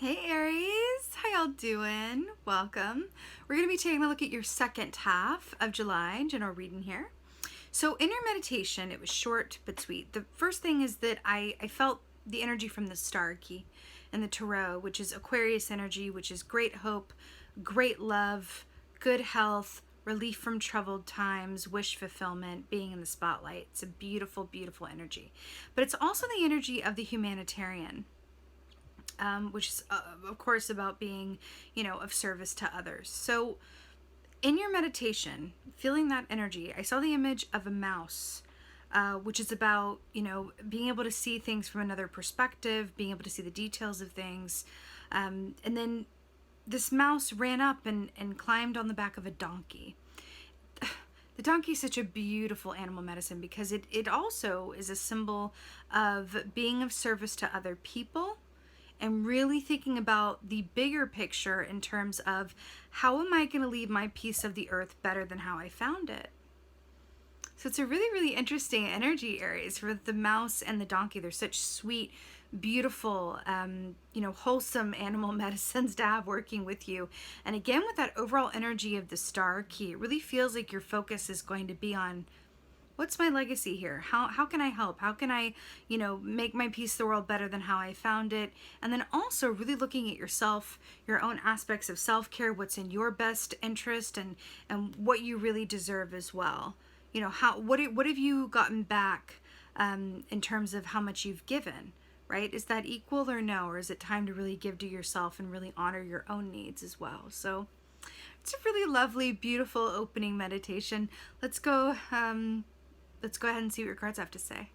Hey Aries, how y'all doing? Welcome. We're going to be taking a look at your second half of July general reading here. So in your meditation, it was short but sweet. The first thing is that I felt the energy from the star key and the tarot, which is Aquarius energy, which is great hope, great love, good health, relief from troubled times, wish fulfillment, being in the spotlight. It's a beautiful, beautiful energy. But it's also the energy of the humanitarian. Which is, of course, about being, of service to others. So, in your meditation, feeling that energy, I saw the image of a mouse, which is about, being able to see things from another perspective, being able to see the details of things. And then this mouse ran up and climbed on the back of a donkey. The donkey is such a beautiful animal medicine because it also is a symbol of being of service to other people and really thinking about the bigger picture in terms of how am I going to leave my piece of the earth better than how I found it. So it's a really, really interesting energy, Aries, for the mouse and the donkey. They're such sweet, beautiful, wholesome animal medicines to have working with you. And again, with that overall energy of the star key, it really feels like your focus is going to be on what's my legacy here? How can I help? How can I, make my piece of the world better than how I found it? And then also really looking at yourself, your own aspects of self-care, what's in your best interest and what you really deserve as well. What have you gotten back in terms of how much you've given, right? Is that equal or no? Or is it time to really give to yourself and really honor your own needs as well? So it's a really lovely, beautiful opening meditation. Let's go ahead and see what your cards have to say.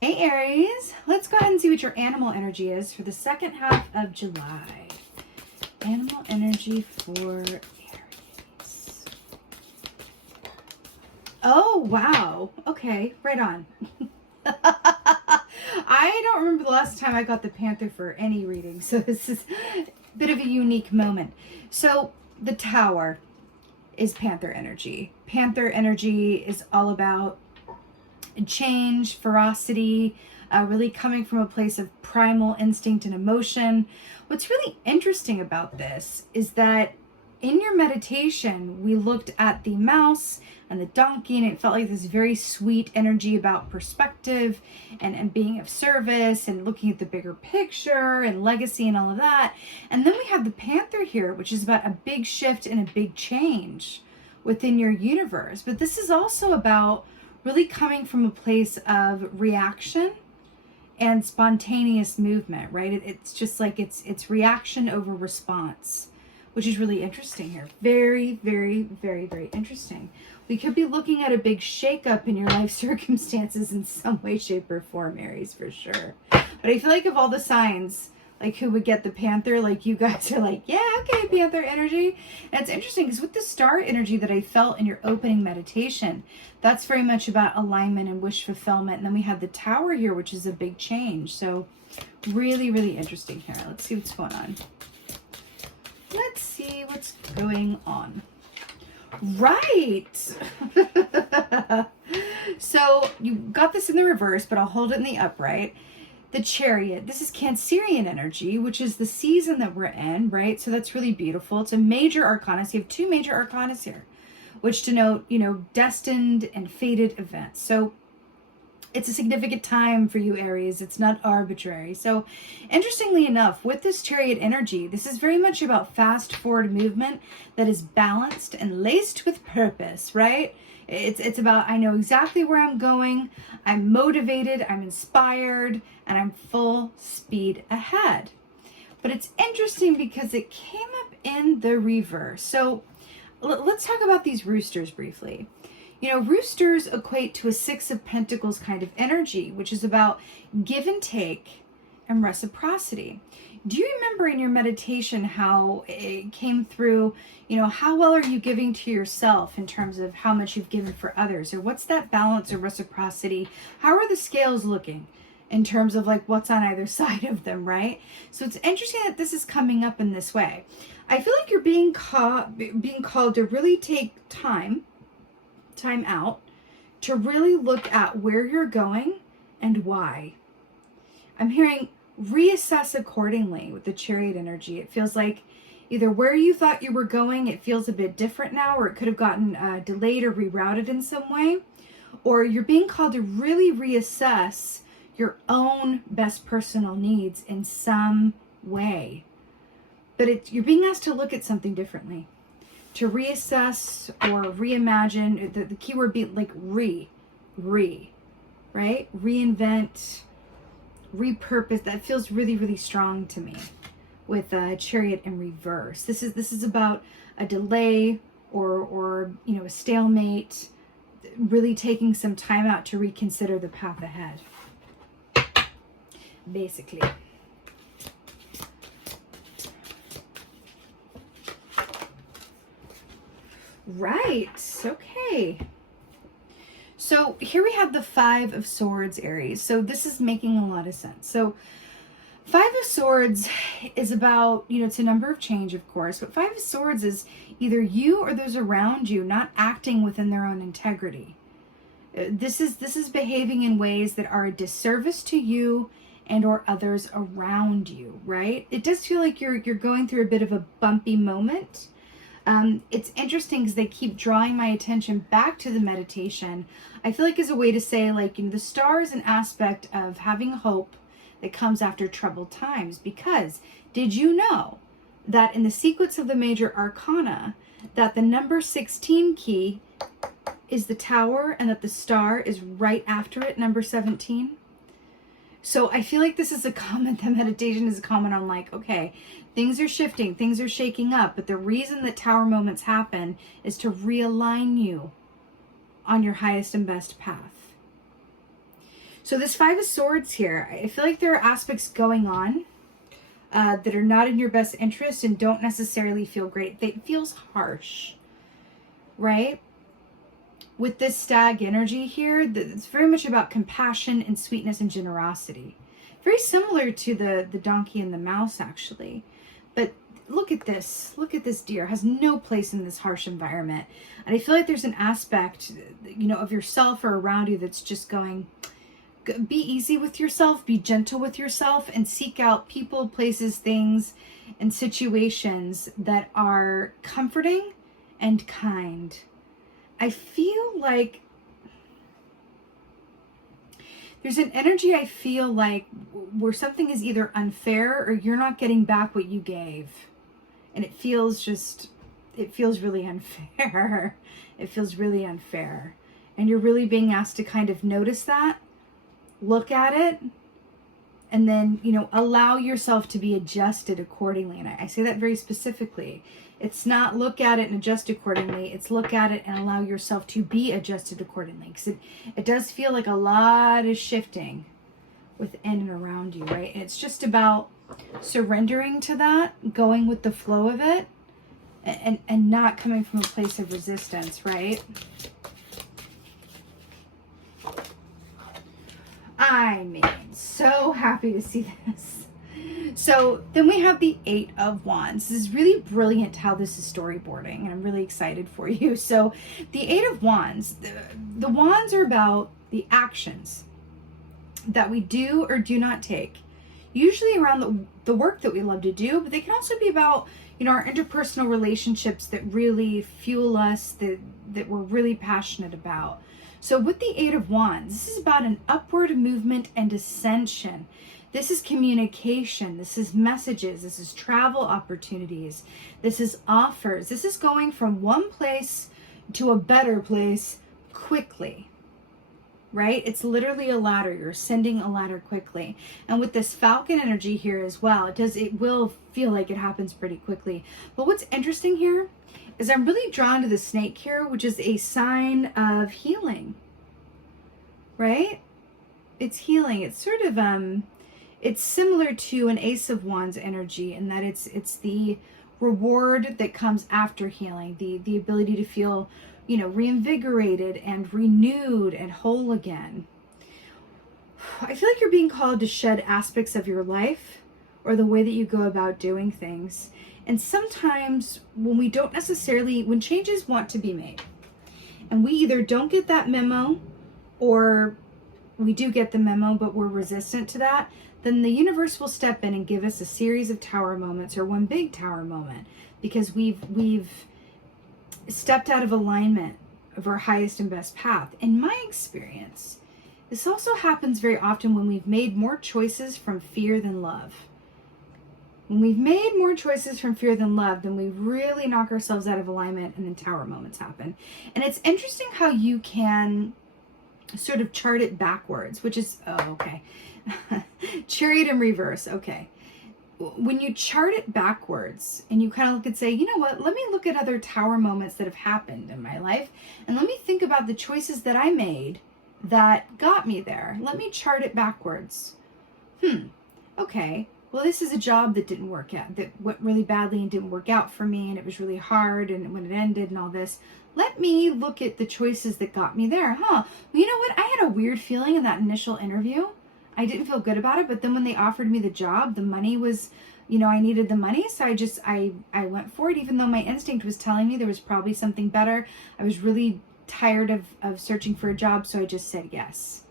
Hey Aries, let's go ahead and see what your animal energy is for the second half of July. Animal energy for Aries. Oh, wow. Okay, right on. I don't remember the last time I got the Panther for any reading, so this is a bit of a unique moment. So the Tower is Panther energy. Panther energy is all about change, ferocity, really coming from a place of primal instinct and emotion. What's really interesting about this is that in your meditation, we looked at the mouse and the donkey, and it felt like this very sweet energy about perspective and being of service and looking at the bigger picture and legacy and all of that. And then we have the Panther here, which is about a big shift and a big change within your universe. But this is also about really coming from a place of reaction and spontaneous movement, right? It's just like it's reaction over response, which is really interesting here. Very, very, very, very interesting. We could be looking at a big shakeup in your life circumstances in some way, shape, or form, Aries, for sure. But I feel like of all the signs, like who would get the Panther, like you guys are like, yeah, okay, Panther energy. And it's interesting because with the star energy that I felt in your opening meditation, that's very much about alignment and wish fulfillment. And then we have the Tower here, which is a big change. So really, really interesting here. Let's see what's going on. Let's see what's going on. Right. So you got this in the reverse, but I'll hold it in the upright. The Chariot, this is Cancerian energy, which is the season that we're in, right? So that's really beautiful. It's a major arcana. So you have two major arcanas here, which denote, destined and fated events. So it's a significant time for you, Aries. It's not arbitrary. So interestingly enough, with this Chariot energy, this is very much about fast forward movement that is balanced and laced with purpose, right? It's about, I know exactly where I'm going, I'm motivated, I'm inspired, and I'm full speed ahead. But it's interesting because it came up in the reverse. So let's talk about these roosters briefly. Roosters equate to a Six of Pentacles kind of energy, which is about give and take and reciprocity. Do you remember in your meditation how it came through, how well are you giving to yourself in terms of how much you've given for others? Or what's that balance or reciprocity? How are the scales looking in terms of like what's on either side of them, right? So it's interesting that this is coming up in this way. I feel like you're being called to really take time out to really look at where you're going and why. I'm hearing reassess accordingly with the chariot energy. It feels like either where you thought you were going, it feels a bit different now, or it could have gotten delayed or rerouted in some way, or you're being called to really reassess your own best personal needs in some way. But you're being asked to look at something differently, to reassess or reimagine. The key word being like right? Reinvent, repurpose. That feels really, really strong to me with chariot in reverse. This is about a delay or a stalemate, really taking some time out to reconsider the path ahead, basically. Right, okay. So here we have the Five of Swords, Aries. So this is making a lot of sense. So Five of Swords is about, it's a number of change, of course, but Five of Swords is either you or those around you not acting within their own integrity. This is behaving in ways that are a disservice to you and or others around you, right? It does feel like you're going through a bit of a bumpy moment. It's interesting because they keep drawing my attention back to the meditation. I feel like as a way to say, like, the star is an aspect of having hope that comes after troubled times. Because did you know that in the sequence of the major arcana, that the number 16 key is the Tower and that the star is right after it, number 17? So I feel like this is a comment, that meditation is a comment on, like, okay, things are shifting, things are shaking up, but the reason that Tower moments happen is to realign you on your highest and best path. So this Five of Swords here, I feel like there are aspects going on that are not in your best interest and don't necessarily feel great. It feels harsh, right? With this stag energy here, it's very much about compassion and sweetness and generosity. Very similar to the donkey and the mouse, actually. But look at this. Look at this deer. It has no place in this harsh environment. And I feel like there's an aspect, of yourself or around you that's just going, be easy with yourself, be gentle with yourself, and seek out people, places, things, and situations that are comforting and kind. I feel like there's an energy, I feel like, where something is either unfair or you're not getting back what you gave. And it feels really unfair. It feels really unfair. And you're really being asked to kind of notice that, look at it, and then, allow yourself to be adjusted accordingly. And I say that very specifically. It's not look at it and adjust accordingly. It's look at it and allow yourself to be adjusted accordingly. Because it does feel like a lot is shifting within and around you, right? And it's just about surrendering to that, going with the flow of it, and not coming from a place of resistance, right? I mean, so happy to see this. So then we have the Eight of Wands. This is really brilliant how this is storyboarding, and I'm really excited for you. So the Eight of Wands, the wands are about the actions that we do or do not take, usually around the work that we love to do, but they can also be about, our interpersonal relationships that really fuel us, that we're really passionate about. So with the Eight of Wands, this is about an upward movement and ascension. This is communication. This is messages. This is travel opportunities. This is offers. This is going from one place to a better place quickly, right? It's literally a ladder. You're ascending a ladder quickly. And with this Falcon energy here as well, it will feel like it happens pretty quickly. But what's interesting here is I'm really drawn to the snake here, which is a sign of healing, right? It's healing. It's sort of, it's similar to an Ace of Wands energy in that it's the reward that comes after healing, the ability to feel, reinvigorated and renewed and whole again. I feel like you're being called to shed aspects of your life or the way that you go about doing things. And sometimes when changes want to be made, and we either don't get that memo or we do get the memo, but we're resistant to that, then the universe will step in and give us a series of tower moments, or one big tower moment, because we've stepped out of alignment of our highest and best path. In my experience, this also happens very often when we've made more choices from fear than love. When we've made more choices from fear than love, then we really knock ourselves out of alignment, and then tower moments happen. And it's interesting how you can sort of chart it backwards, which is, oh, okay. Chariot in reverse, okay. When you chart it backwards and you kind of look and say, you know what, let me look at other tower moments that have happened in my life, and let me think about the choices that I made that got me there. Let me chart it backwards. Okay. Well, this is a job that didn't work out, that went really badly and didn't work out for me, and it was really hard, and when it ended and all this, let me look at the choices that got me there. Well, you know what? I had a weird feeling in that initial interview. I didn't feel good about it, but then when they offered me the job, the money was, I needed the money, so I went for it, even though my instinct was telling me there was probably something better. I was really tired of searching for a job, so I just said yes,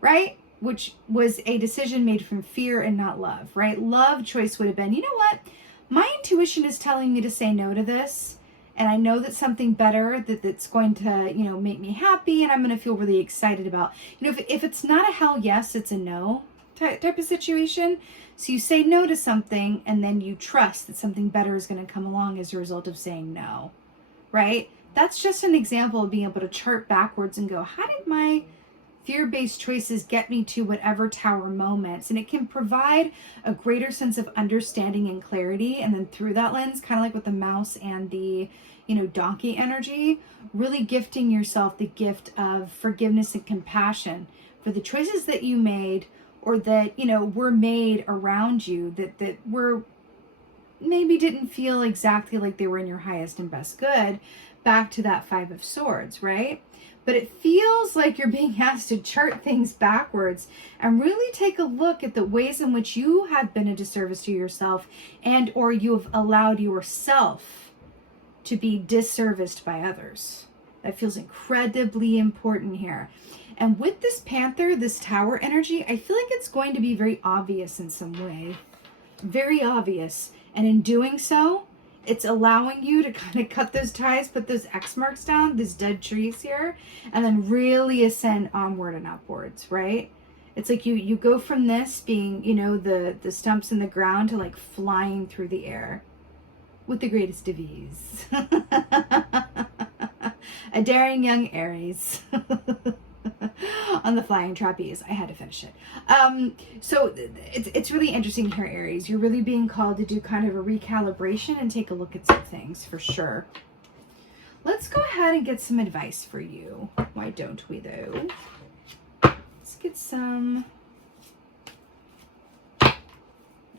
right? Which was a decision made from fear and not love, right? Love choice would have been, you know what? My intuition is telling me to say no to this, and I know that something better that's going to, make me happy, and I'm going to feel really excited about. If it's not a hell yes, it's a no type of situation. So you say no to something, and then you trust that something better is going to come along as a result of saying no, right? That's just an example of being able to chart backwards and go, how did my fear-based choices get me to whatever tower moments? And it can provide a greater sense of understanding and clarity. And then through that lens, kind of like with the mouse and the, donkey energy, really gifting yourself the gift of forgiveness and compassion for the choices that you made, or that, were made around you that were maybe didn't feel exactly like they were in your highest and best good. Back to that Five of Swords, right? But it feels like you're being asked to chart things backwards and really take a look at the ways in which you have been a disservice to yourself, and or you have allowed yourself to be disserviced by others. That feels incredibly important here. And with this Panther, this tower energy, I feel like it's going to be very obvious in some way. Very obvious. And in doing so, it's allowing you to kind of cut those ties, put those X marks down, these dead trees here, and then really ascend onward and upwards, right? It's like you go from this being, the stumps in the ground to like flying through the air with the greatest of ease. A daring young Aries. On the flying trapeze. I had to finish it. So it's really interesting here, Aries. You're really being called to do kind of a recalibration and take a look at some things for sure. Let's go ahead and get some advice for you. Why don't we though? Let's get some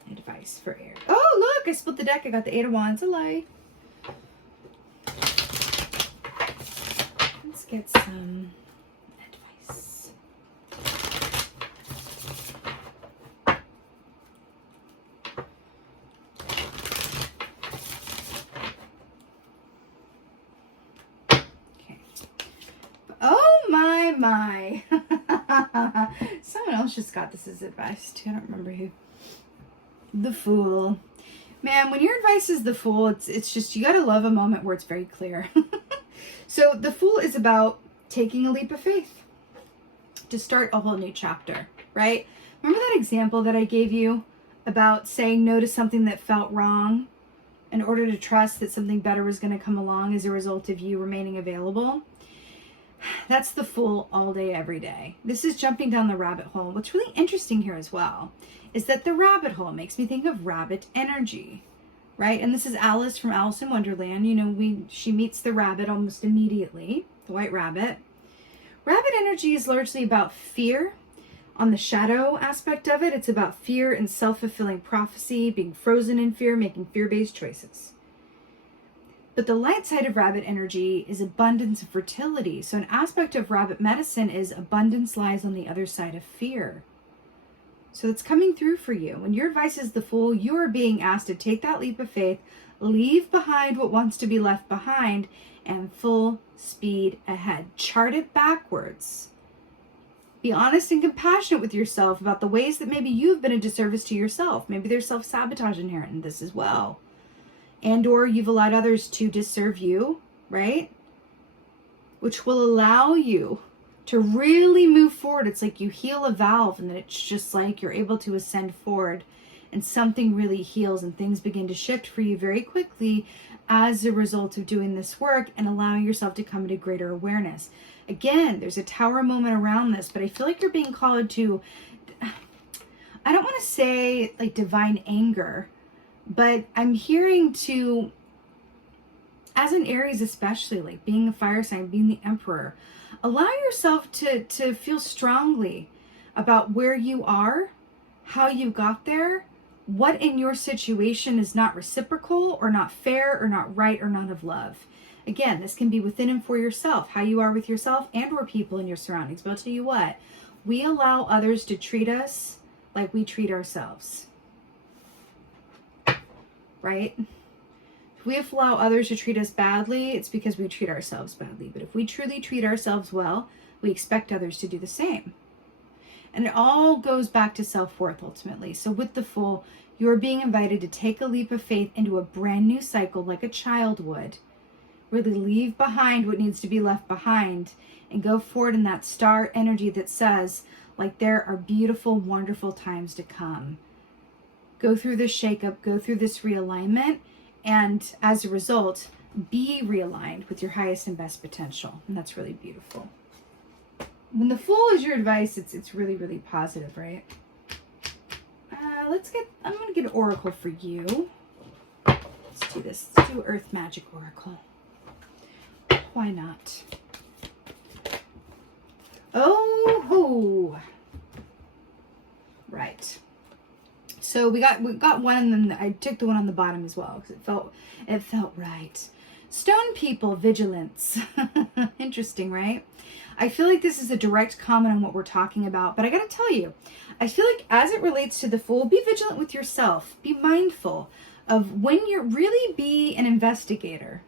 advice for Aries. Oh, look, I split the deck. I got the Eight of Wands. A lie. Let's get some advice. Okay. Oh my. Someone else just got this as advice too. I don't remember who. The Fool. Man, when your advice is the Fool, it's just, you gotta love a moment where it's very clear. So the Fool is about taking a leap of faith to start a whole new chapter, right? Remember that example that I gave you about saying no to something that felt wrong in order to trust that something better was going to come along as a result of you remaining available? That's the Fool all day, every day. This is jumping down the rabbit hole. What's really interesting here as well is that the rabbit hole makes me think of rabbit energy, right? And this is Alice from Alice in Wonderland. She meets the rabbit almost immediately, the white rabbit. Rabbit energy is largely about fear. On the shadow aspect of it, it's about fear and self-fulfilling prophecy, being frozen in fear, making fear-based choices. But the light side of rabbit energy is abundance and fertility. So an aspect of rabbit medicine is abundance lies on the other side of fear. So it's coming through for you. When your advice is the Fool, you are being asked to take that leap of faith, leave behind what wants to be left behind, and full speed ahead. Chart it backwards. Be honest and compassionate with yourself about the ways that maybe you've been a disservice to yourself. Maybe there's self-sabotage inherent in this as well. And or you've allowed others to disserve you, right? Which will allow you to really move forward. It's like you heal a valve and then it's just like you're able to ascend forward and something really heals and things begin to shift for you very quickly as a result of doing this work and allowing yourself to come into greater awareness. Again, there's a tower moment around this, but I feel like you're being called to, I don't want to say like divine anger, but I'm hearing to, as an Aries especially, like being a fire sign, being the emperor, allow yourself to feel strongly about where you are, how you got there, what in your situation is not reciprocal or not fair or not right or not of love. Again, this can be within and for yourself, how you are with yourself and or people in your surroundings. But I'll tell you what, we allow others to treat us like we treat ourselves. Right? If we allow others to treat us badly, it's because we treat ourselves badly. But if we truly treat ourselves well, we expect others to do the same. And it all goes back to self-worth ultimately. So with the Fool, you're being invited to take a leap of faith into a brand new cycle like a child would. Really leave behind what needs to be left behind and go forward in that star energy that says, like, there are beautiful, wonderful times to come. Go through this shakeup, go through this realignment, and as a result, be realigned with your highest and best potential. And that's really beautiful. When the Fool is your advice, it's really, really positive, right? I'm going to get an oracle for you. Let's do this. Let's do Earth Magic Oracle. Why not? Oh, right. So we got one, and then I took the one on the bottom as well because it felt right. Stone people, vigilance. Interesting, right? I feel like this is a direct comment on what we're talking about, but I got to tell you, I feel like as it relates to the Fool, be vigilant with yourself. Be mindful of when you're really be an investigator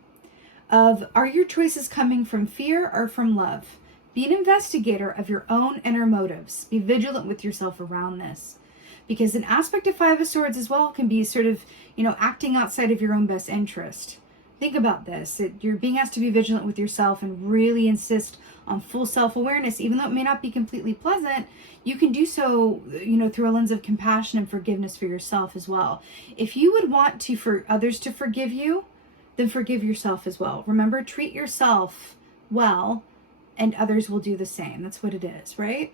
of, are your choices coming from fear or from love? Be an investigator of your own inner motives. Be vigilant with yourself around this. Because an aspect of Five of Swords as well can be sort of, acting outside of your own best interest. Think about this. You're being asked to be vigilant with yourself and really insist on full self-awareness. Even though it may not be completely pleasant, you can do so, through a lens of compassion and forgiveness for yourself as well. If you would want for others to forgive you, then forgive yourself as well. Remember, treat yourself well and others will do the same. That's what it is, right?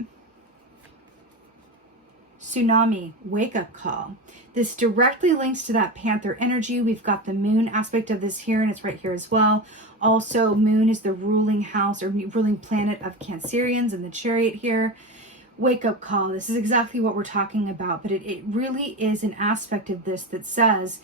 Tsunami, wake-up call. This directly links to that Panther energy. We've got the moon aspect of this here, and it's right here as well. Also, moon is the ruling house or ruling planet of Cancerians and the chariot here. Wake-up call. This is exactly what we're talking about, but it really is an aspect of this that says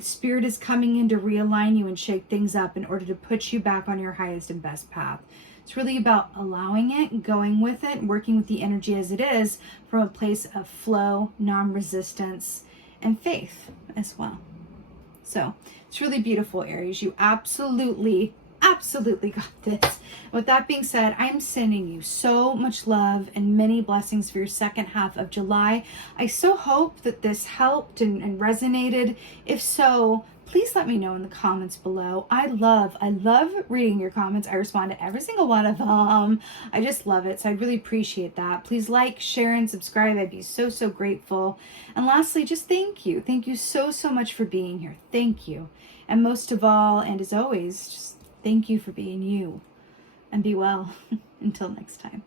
Spirit is coming in to realign you and shake things up in order to put you back on your highest and best path. It's really about allowing it, going with it, working with the energy as it is from a place of flow, non-resistance, and faith as well. So it's really beautiful, Aries. You absolutely got this. With that being said, I'm sending you so much love and many blessings for your second half of July. I so hope that this helped and resonated. If so, please let me know in the comments below. I love reading your comments. I respond to every single one of them. I just love it. So I'd really appreciate that. Please like, share, and subscribe. I'd be so, so grateful. And lastly, just thank you. Thank you so, so much for being here. Thank you. And most of all, and as always, just thank you for being you. And be well. Until next time.